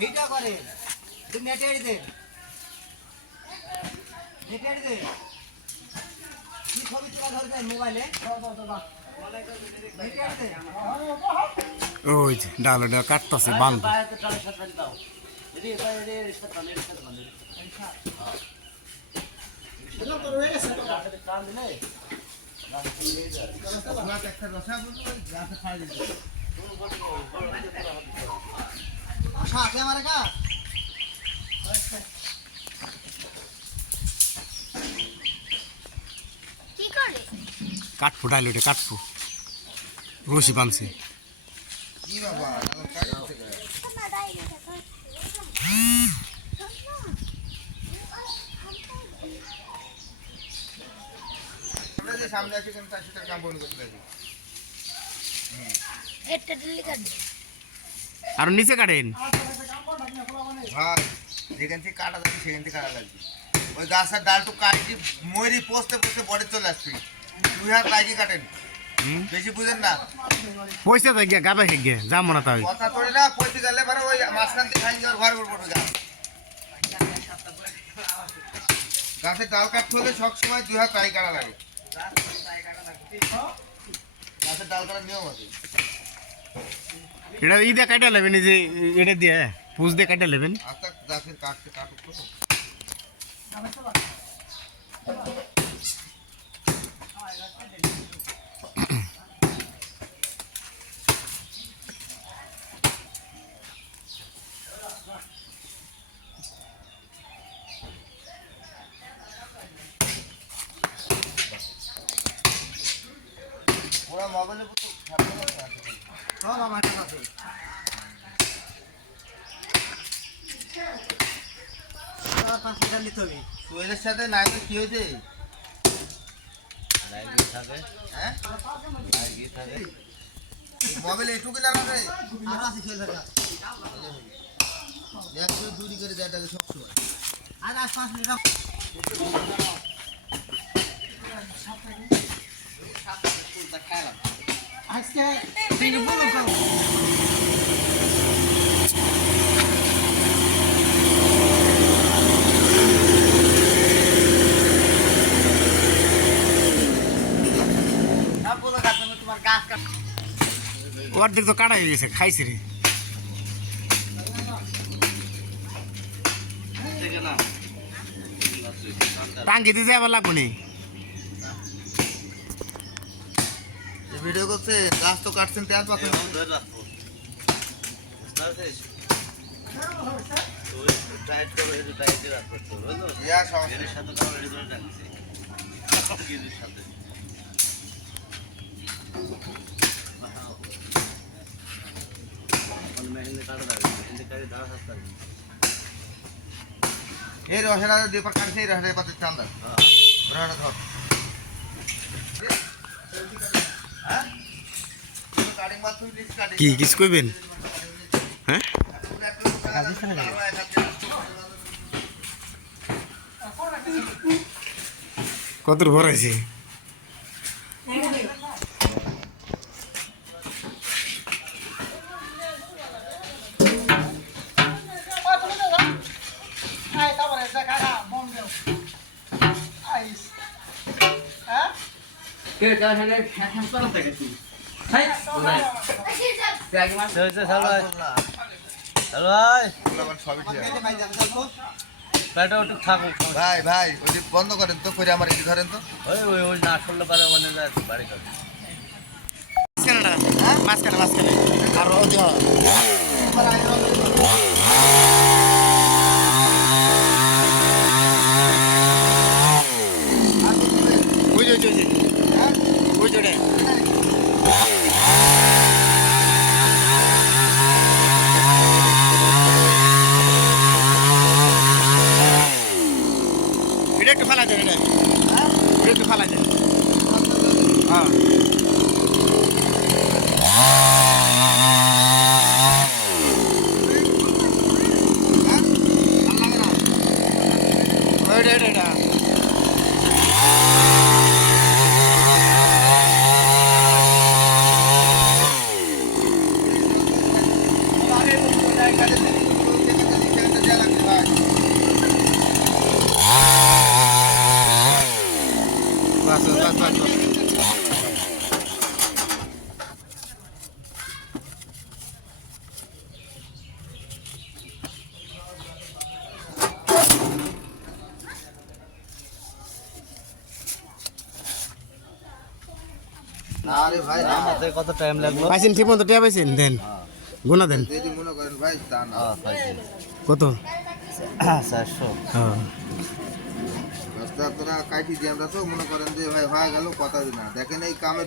Video করে তুই নেটে দে নেটে দে কি ছবি তোলা ধরছে মোবাইলে নেটে দে ওই যে ডালটা কাটতাছে বান্ধ আমার কা কি করে কাটফু ডাইল ওটা কাটফু রশি বানছে কি বাবা না দাই রে আমরা যে সামনে আছি কিন্তু 400 টাকা কাম বন্ধ করতে লাগি এটা দিলি কাট আর নিচে কাটেন ভাই যেখান থেকে কাটা যাচ্ছে সেখান থেকে কাটা লাগবে ওই গাছের ডালটু কাটি ময়ূরি পোস্তে পোস্তে বডি চলে আসবে 2 হাত লাগি কাটেন বেশি বুঝেন না পয়সা তো গিয়া গাবে গিয়া যাম না তাই কথা তোড়ে না পয়সা গেলে পরে ওই মাঝখান থেকে খাই যাওয়ার ঘর উপর পড়বে গাছের ডাল কাটতে হলে সব সময় 2 হাত টাই কাটা লাগে গাছের ডাল কাটার নিয়ম আছে এটা ইদে কাটা নেবেন যে এটা দিয়ে পুষ দিয়ে কাটা নেবেন আস্তে গাছের কাটতে কাটুক তো ওরা মোবাইলে পুরো সব আমার কাছে আর 5 টাকা নিতে হবে সোহেলের সাথে নাইকে কি হয়েছে হ্যাঁ মোবাইল এটুকু না রে আর আছে খেলে দাও একটু দূরি করে দেয় সব সময় আর 5 টাকা আজকে তিন বলো তো সব বলো গাছ তোমার গাছ কাট অর্ধেক তো কাটা হয়ে গেছে খাইছে রে টাঙ্গি দিয়ে যাবার লাগবো নি ভিডিও করছে গাছ তো কাটছেন তেল পাতা ইয়া সমস্যা এই রহেরা দুই পাক কাটছে এই রহেরা পাতে চান্দা রহেরা ধর হ্যাঁ কাটিং মাছ তুই লিস্ট কাটিং কি কিছু কইবেন হ্যাঁ কত ভরাইছে কে যা হেনে হ্যাঁ করতে থাকে তুই হাই ভাই আগে মাছ হয়েছে সবাই ভাই সবই ঠিক আছে পেটে একটু থাকুক ভাই ভাই ওই যে বন্ধ করেন তো করে আমার একটু ধরেন তো ওই না শুনলে পারে মনে যায় বাড়ি করে মাঝখানে মাঝখানে আর ওই যে ওই যে এটা একটু ফালা যায় এটা একটু ফালা যায় হ্যাঁ এটা বাস বাস বাস বাস। আরে ভাই নামাতে কত টাইম লাগলো? পাইছেন ঠিক মতো টিয়া পাইছেন দেন গুনা দেন যদি মনে করেন ভাই তা না কত 400 হ্যাঁ রাস্তা আপনারা কাটি দিয়ে আমরা তো মনে করেন যে ভাই হয়ে গেল কথা না দেখেন এই কামের